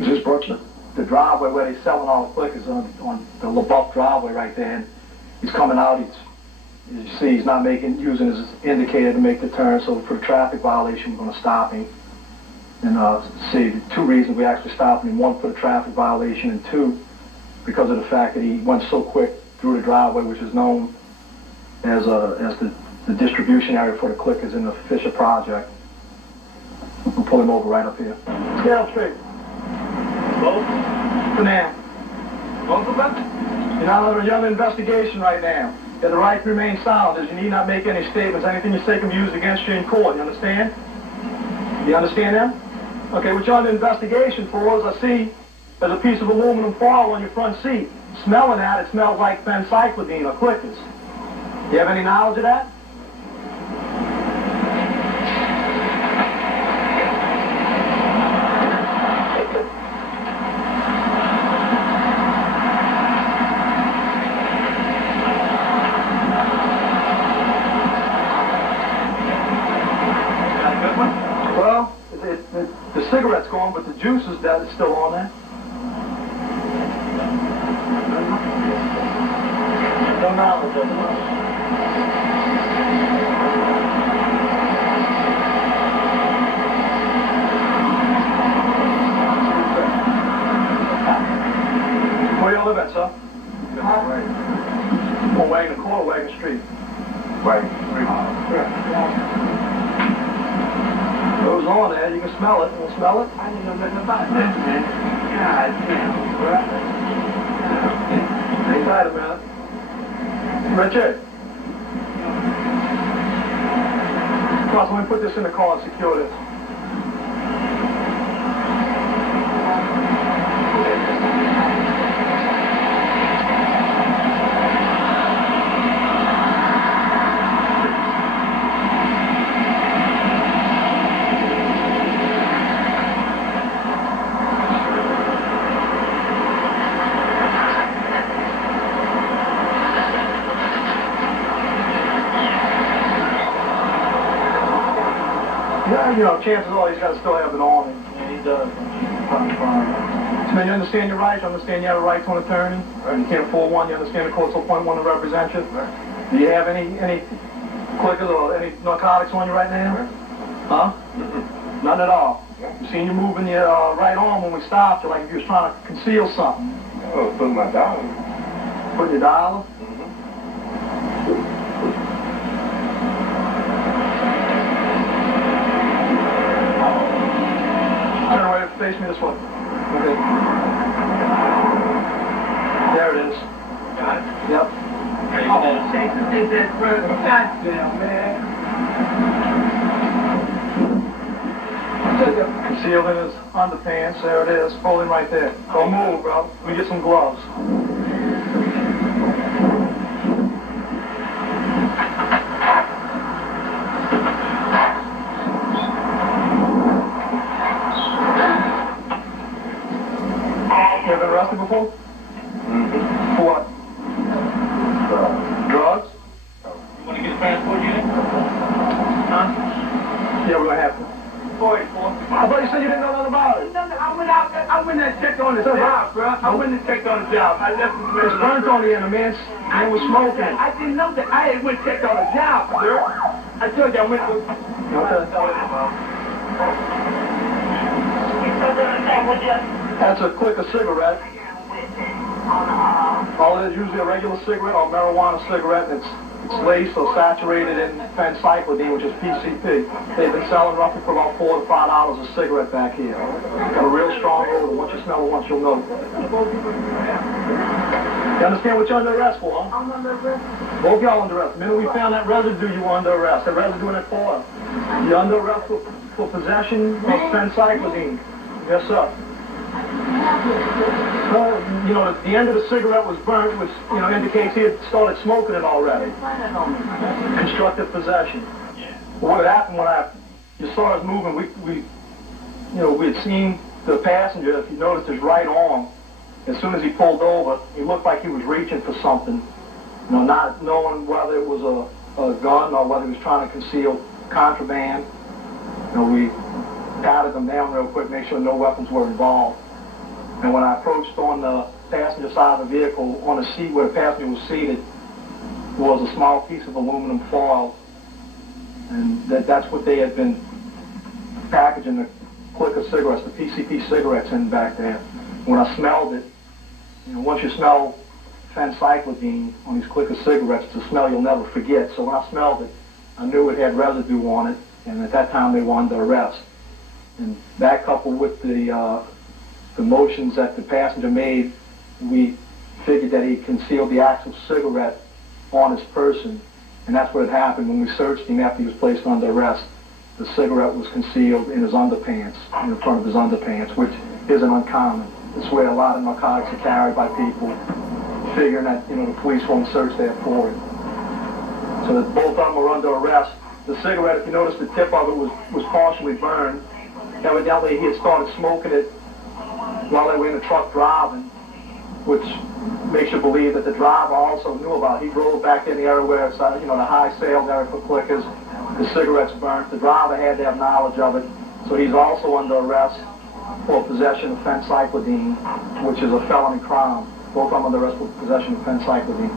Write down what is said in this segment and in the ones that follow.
Is this Brooklyn? The driveway where they're selling all the clickers on the LaBeouf driveway right there. And he's coming out. As you see, he's not using his indicator to make the turn. So for the traffic violation, we're going to stop him. And see, 2 reasons we actually stopped him. 1 for the traffic violation, and 2 because of the fact that he went so quick through the driveway, which is known as the distribution area for the clickers in the Fisher project. We'll pull him over right up here. Scale straight. Both? For now. Both of them? You're under investigation right now. You have the right to remain silent, as you need not make any statements. Anything you say can be used against you in court. You understand? You understand that? Okay, what you're under investigation for is, I see there's a piece of aluminum foil on your front seat. Smelling that, it smells like phencyclidine or clickers. Do you have any knowledge of that? Well, the cigarette's gone, but the juice is still on there. No knowledge of it. Where you live at, sir? Right. On Wagon Court or Wagon Street? Wagon Street. Goes on there, you can smell it. You want to smell it? I didn't know nothing about this, man. God damn. Hang tight a minute. Richard. Come on, so let me put this in the car and secure this. Yeah, chances are he's got to still have it on, and he does. So you understand your rights? You understand you have a right to an attorney? Right. You can't afford one. You understand the court's appoint one to represent you? Right. Do you have any clickers or any narcotics on you right now? Right. Huh? Mm-hmm. None at all. Yeah. You seen you moving your right arm when we stopped you, like if you was trying to conceal something. I was putting my dollar. Putting your dollar? Face me this way. Okay. There it is. Got it? Yep. Goddamn, man. Concealed in his underpants. There it is. Hold him right there. Don't move, bro. Let me get some gloves. You ever been arrested before? Mm-hmm. For what? Drugs? You want to get a passport unit? Huh? Yeah, we're going to have to. 44. I thought you said you didn't know nothing about it. I went and checked on the job, bro. I went and checked on the job. I left the It's burnt on the end, man. Man was smoking. I didn't know that. I went and checked on the job, sir. I told you I went to... That's a clicker cigarette. All it is usually a regular cigarette or marijuana cigarette, and it's laced or saturated in phencyclidine, which is PCP. They've been selling roughly for about $4 to $5 a cigarette back here. Got a real strong odor. Once you smell it once, you'll know. You understand what you're under arrest for, huh? I'm under arrest. Both y'all under arrest. The minute we found that residue, you were under arrest. That residue in that foil. You're under arrest for possession of phencyclidine. Yes, sir. The end of the cigarette was burnt, which, indicates he had started smoking it already. Constructive possession. Well, what had happened when you saw us moving, we had seen the passenger, if you noticed his right arm, as soon as he pulled over, he looked like he was reaching for something, not knowing whether it was a gun or whether he was trying to conceal contraband. We patted him down real quick, make sure no weapons were involved. And when I approached on the passenger side of the vehicle, on the seat where the passenger was seated, was a small piece of aluminum foil. And that's what they had been packaging the click of cigarettes, the PCP cigarettes in back there. When I smelled it, once you smell phencyclidine on these click of cigarettes, it's a smell you'll never forget. So when I smelled it, I knew it had residue on it, and at that time they wanted to arrest. And that coupled with the motions that the passenger made, we figured that he concealed the actual cigarette on his person, and that's what had happened when we searched him after he was placed under arrest. The cigarette was concealed in his underpants, in the front of his underpants, which isn't uncommon. It's where a lot of narcotics are carried by people, figuring that the police won't search there for it. So that both of them were under arrest. The cigarette, if you notice, the tip of it was partially burned. Evidently, he had started smoking it while they were in the truck driving, which makes you believe that the driver also knew about it. He drove back in the area where it's, the high sales area for clickers. The cigarettes burnt. The driver had to have knowledge of it, so he's also under arrest for possession of phencyclidine, which is a felony crime. Both of them under arrest for possession of phencyclidine.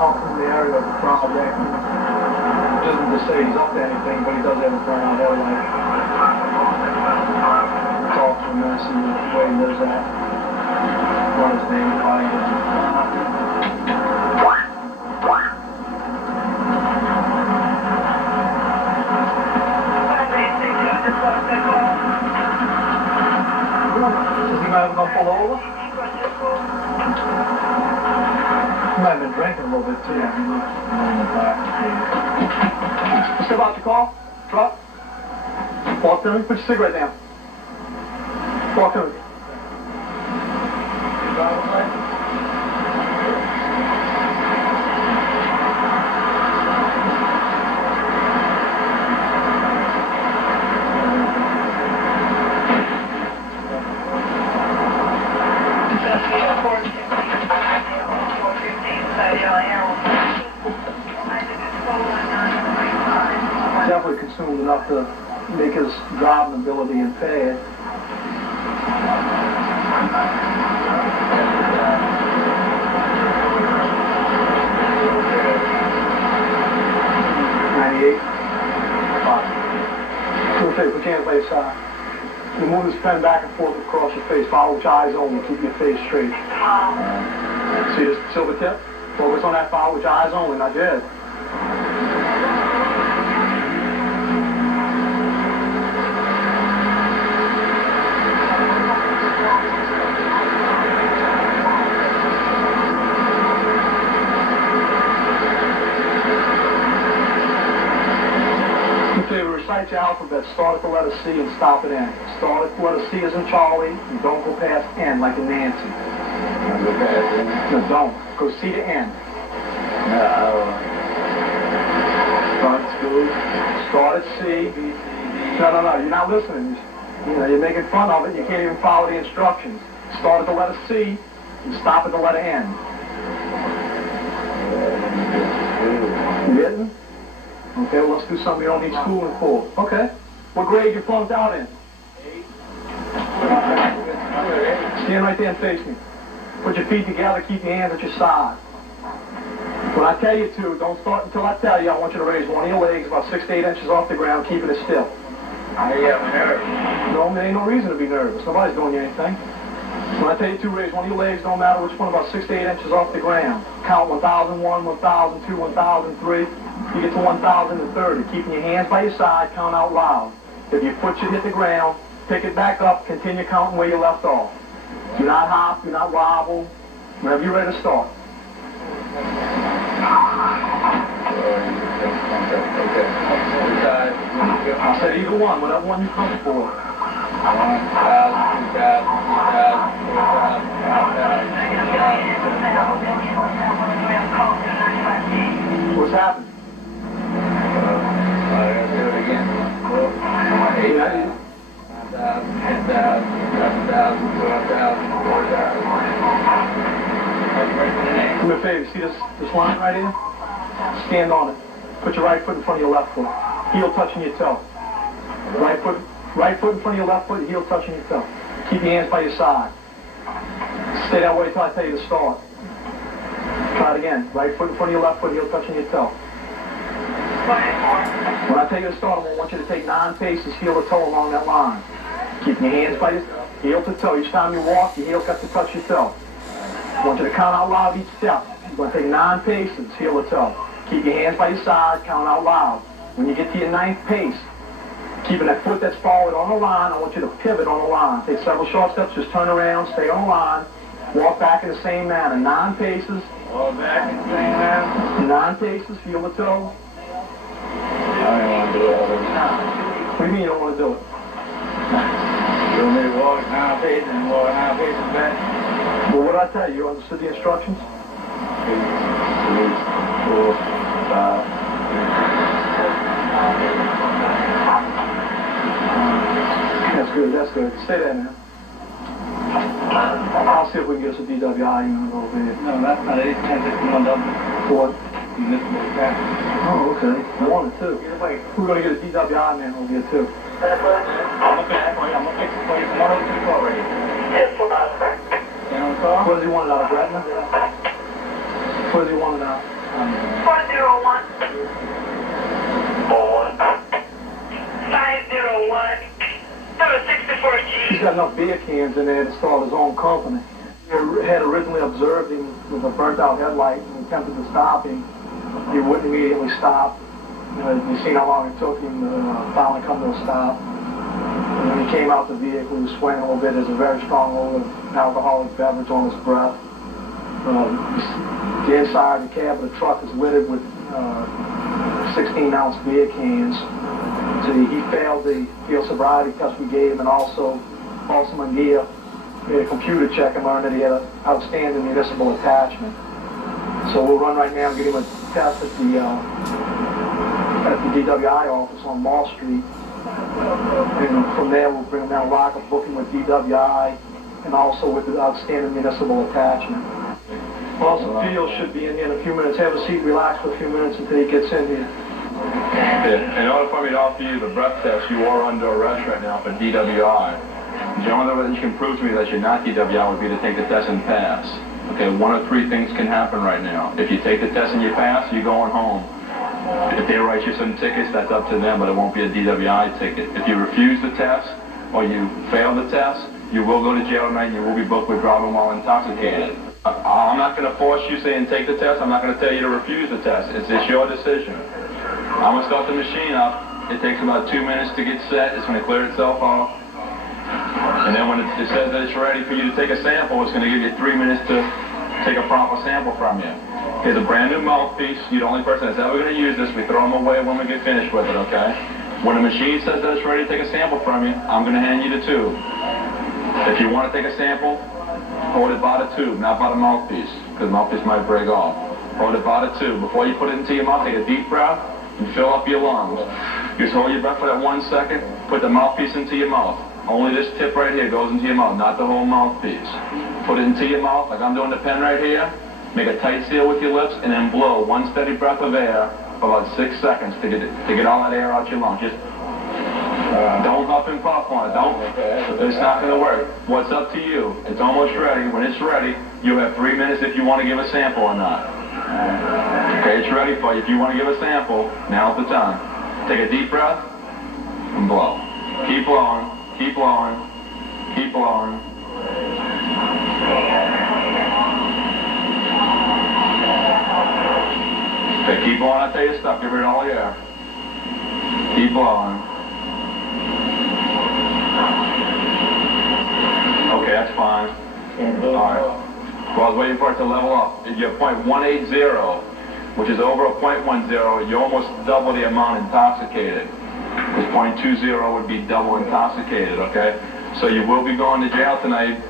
Out from the area of the project, doesn't just say he's up to anything, but he does have his brown hair light. Talk to him and see where he lives at. What his name is. Does he might have gone pull over? He might have been drinking a little bit too. Step out your car, truck. Walk to me, put your cigarette down. Walk to me. Definitely consumed enough to make his driving ability impaired. Okay, put your hands by your side. You move this pen back and forth across your face. Follow with your eyes only. Keep your face straight. See this silver tip? Focus on that. Follow with your eyes only, not your head. Okay, recite your alphabet. Start at the letter C and stop at N. Start at the letter C as in Charlie, and don't go past N like in Nancy. No, don't. Go C to N. Start at school. Start at C. No, you're not listening. You're making fun of it. You can't even follow the instructions. Start at the letter C and stop at the letter N. You getting? Okay, well, let's do something you don't need schooling for. Okay. What grade you flunked out in? 8. Stand right there and face me. Put your feet together, keep your hands at your side. When I tell you to, don't start until I tell you. I want you to raise one of your legs about 6 to 8 inches off the ground, keeping it still. I'm nervous. No, there ain't no reason to be nervous. Nobody's doing you anything. When I tell you to, raise one of your legs, don't matter which one, about 6 to 8 inches off the ground. Count 1001, 1002, 1003. You get to 1030. Keeping your hands by your side, count out loud. If your foot should hit the ground, pick it back up, continue counting where you left off. Do not hop, do not wobble. Whenever you're ready to start. I said either one, whatever one you come for. 1,000, 2,000, 3,000, 4,000, 5,000. What's happened? I'll do it again. 8,000, 9,000, 10,000, 11,000, 12,000, 4,000. Do me a favor, see this line right here? Stand on it. Put your right foot in front of your left foot. Heel touching your toe. Right foot in front of your left foot, heel touching your toe. Keep your hands by your side. Stay that way till I tell you to start. Try it again. Right foot in front of your left foot, heel touching your toe. When I tell you to start, I want you to take 9 paces, heel to toe along that line. Keep your hands by your heel to toe. Each time you walk, your heel got to touch your toe. I want you to count out loud each step. You're going to take 9 paces, heel to toe. Keep your hands by your side, count out loud. When you get to your 9th pace, keeping that foot that's forward on the line, I want you to pivot on the line. Take several short steps, just turn around, stay on the line. Walk back in the same manner. 9 paces. Walk back in the same manner. 9 paces, heel to toe. I don't want to do it all the time. What do you mean you don't want to do it? You want me to walk 9 paces and walk 9 paces back? Well, what did I tell you? You understood the instructions? 2, 3, 4, 5, 6. That's good, that's good. Stay there, man. I'll see if we can get us a DWI unit over here. No, that's not it. It's 1061 double. For what? Municipal tax. Oh, okay. I want it too. We're going to get a DWI man over here too. I'm going to fix it for you. Come on over to the car right here. Get on the car? What does he want it out of, Gretna? What does he want it out? 401. 501. 64G. He's got enough beer cans in there to start his own company. We had originally observed him with a burnt-out headlight and attempted to stop him. He wouldn't immediately stop. You seen how long it took him to finally come to a stop. And when he came out the vehicle, he was sweating a little bit. There's a very strong odor of alcoholic beverage on his breath. The inside of the cab of the truck is littered with 16-ounce beer cans. So he failed the field sobriety test we gave him, and also Mangia made a computer check and learned that he had an outstanding municipal attachment. So we'll run right now and get him a test at the DWI office on Mall Street. And from there we'll bring him down lock up, booking with DWI and also with the outstanding municipal attachment. Also, Field should be in here in a few minutes. Have a seat, relax for a few minutes until he gets in here. Yeah. In order for me to offer you the breath test, you are under arrest right now for DWI. The only way that you can prove to me that you're not DWI would be to take the test and pass. Okay, 1 of 3 things can happen right now. If you take the test and you pass, you're going home. If they write you some tickets, that's up to them, but it won't be a DWI ticket. If you refuse the test or you fail the test, you will go to jail tonight and you will be booked with driving while intoxicated. I'm not going to force you saying take the test. I'm not going to tell you to refuse the test. It's your decision. I'm going to start the machine up. It takes about 2 minutes to get set. It's going to clear itself off. And then when it says that it's ready for you to take a sample, it's going to give you 3 minutes to take a proper sample from you. Here's a brand new mouthpiece. You're the only person that's ever going to use this. We throw them away when we get finished with it, okay? When the machine says that it's ready to take a sample from you, I'm going to hand you the tube. If you want to take a sample, hold it by the tube, not by the mouthpiece, because the mouthpiece might break off. Hold it by the tube. Before you put it into your mouth, take a deep breath and fill up your lungs. Just hold your breath for that 1 second, put the mouthpiece into your mouth. Only this tip right here goes into your mouth, not the whole mouthpiece. Put it into your mouth, like I'm doing the pen right here. Make a tight seal with your lips, and then blow 1 steady breath of air for about 6 seconds to get all that air out your lungs. Just don't huff and puff on it. Don't. It's not going to work. What's up to you? It's almost ready. When it's ready, you have 3 minutes if you want to give a sample or not. Okay, it's ready for you. If you want to give a sample, now's the time. Take a deep breath and blow. Keep blowing. Keep blowing. Keep blowing. Okay, keep blowing. I'll tell you stuff. Get rid of all the air. Keep blowing. Okay, that's fine. All right. Well, I was waiting for it to level up. If you're .180, which is over a .10, you almost double the amount intoxicated. Because .20 would be double intoxicated, okay? So you will be going to jail tonight,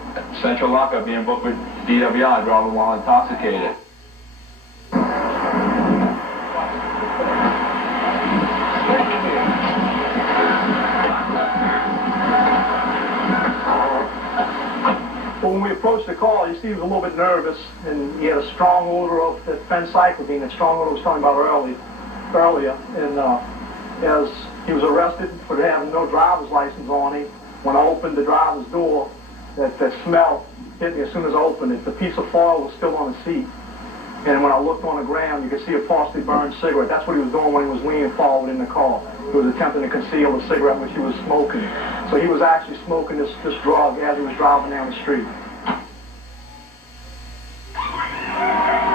central lockup, being booked with DWI, driving while intoxicated. But when we approached the call, you see he was a little bit nervous, and he had a strong odor of that phencyclidine, that strong odor I was talking about earlier. And as he was arrested for having no driver's license on him, when I opened the driver's door, that smell hit me as soon as I opened it. The piece of foil was still on the seat. And when I looked on the ground, you could see a partially burned cigarette. That's what he was doing when he was leaning forward in the car. He was attempting to conceal the cigarette which he was smoking. So he was actually smoking this drug as he was driving down the street.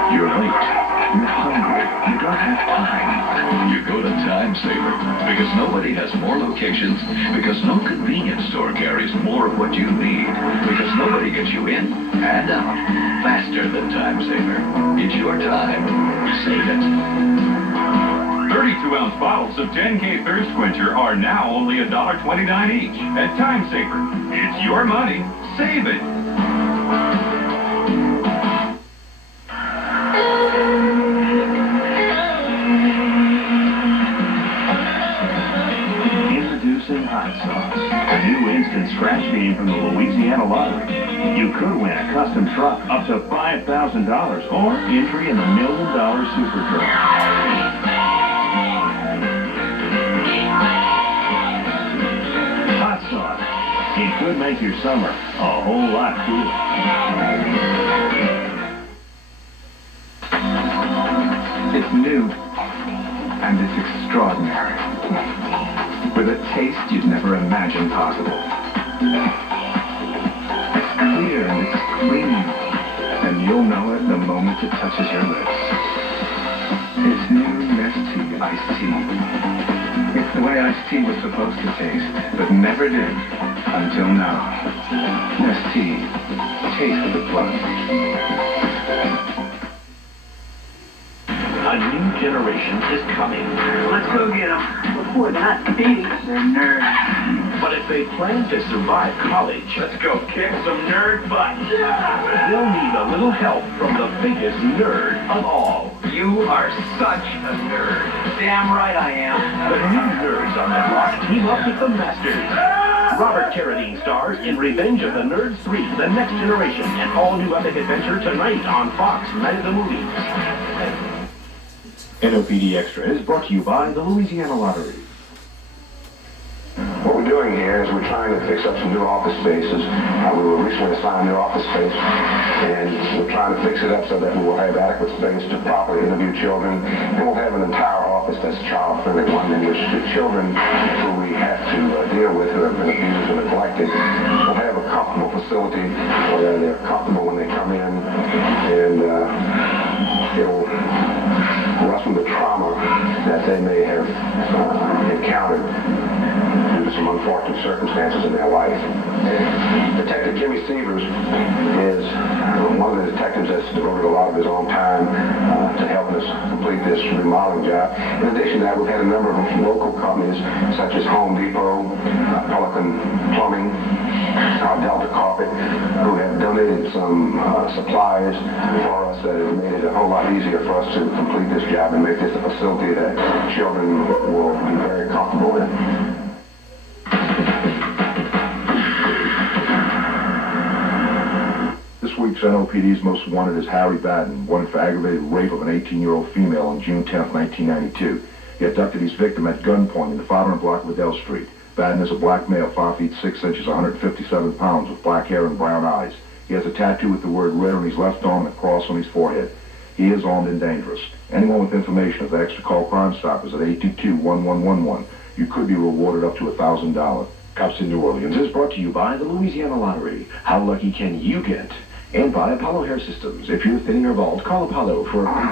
You're late. You're hungry. You don't have time. You go to Time Saver because nobody has more locations, because no convenience store carries more of what you need, because nobody gets you in and out faster than Time Saver. It's your time. Save it. 32-ounce bottles of 10K Thirst Quencher are now only $1.29 each at Time Saver. It's your money. Save it. Introducing Hot Sauce, a new instant scratch game from the Louisiana Lottery. You could win a custom truck up to $5,000 or entry in the $1 million super draw. Hot Sauce. It could make your summer a whole lot cooler. It's new, and it's extraordinary, with a taste you'd never imagined possible. It's clear and it's clean, and you'll know it the moment it touches your lips. It's new n.o.p.d iced tea. It's the way iced tea was supposed to taste, but never did until now. n.o.p.d, taste of the plug. A new generation is coming. Let's go get them. Before they're not feeding. They're nerds. But if they plan to survive college, Let's go kick some nerd butt. they'll need a little help from the biggest nerd of all. You are such a nerd. Damn right I am. The new nerds on the block team up with the masters. Robert Carradine stars in Revenge of the Nerds 3, The Next Generation, an all-new epic adventure tonight on Fox Night of the Movies. n.o.p.d Extra is brought to you by the Louisiana Lottery. What we're doing here is we're trying to fix up some new office spaces. We were recently assigned new office space, and we're trying to fix it up so that we will have adequate space to properly interview children. And we'll have an entire office that's child-friendly, one in which the children who we have to deal with who have been abused or neglected will have a comfortable facility where they're comfortable when they come in, and it'll lessen the trauma that they may have encountered due to some unfortunate circumstances in their life. Detective Jimmy Sievers is one of the detectives that's devoted a lot of his own time to helping us complete this remodeling job. In addition to that, we've had a number of local companies such as Home Depot, Pelican Plumbing, Delta Carpet, who have donated some supplies for us that have made it a whole lot easier for us to complete this job and make this a facility that children will be very comfortable in. This week's n.o.p.d.'s Most Wanted is Harry Baden, wanted for aggravated rape of an 18-year-old female on June 10, 1992. He abducted his victim at gunpoint in the 500 block of Adele Street. Baden is a black male, 5 feet 6 inches, 157 pounds, with black hair and brown eyes. He has a tattoo with the word red on his left arm and a cross on his forehead. He is armed and dangerous. Anyone with information of extra call Crime Stoppers at 822-1111. You could be rewarded up to $1,000. Cops in New Orleans is brought to you by the Louisiana Lottery. How lucky can you get? And by Apollo Hair Systems. If you're thinning or bald, call Apollo for a free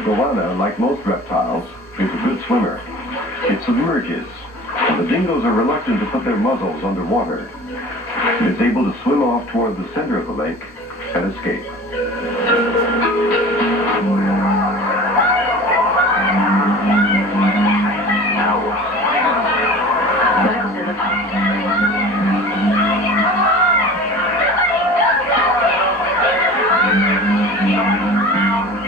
Iguana, like most reptiles, is a good swimmer. It submerges, and the dingoes are reluctant to put their muzzles underwater. It is able to swim off toward the center of the lake and escape.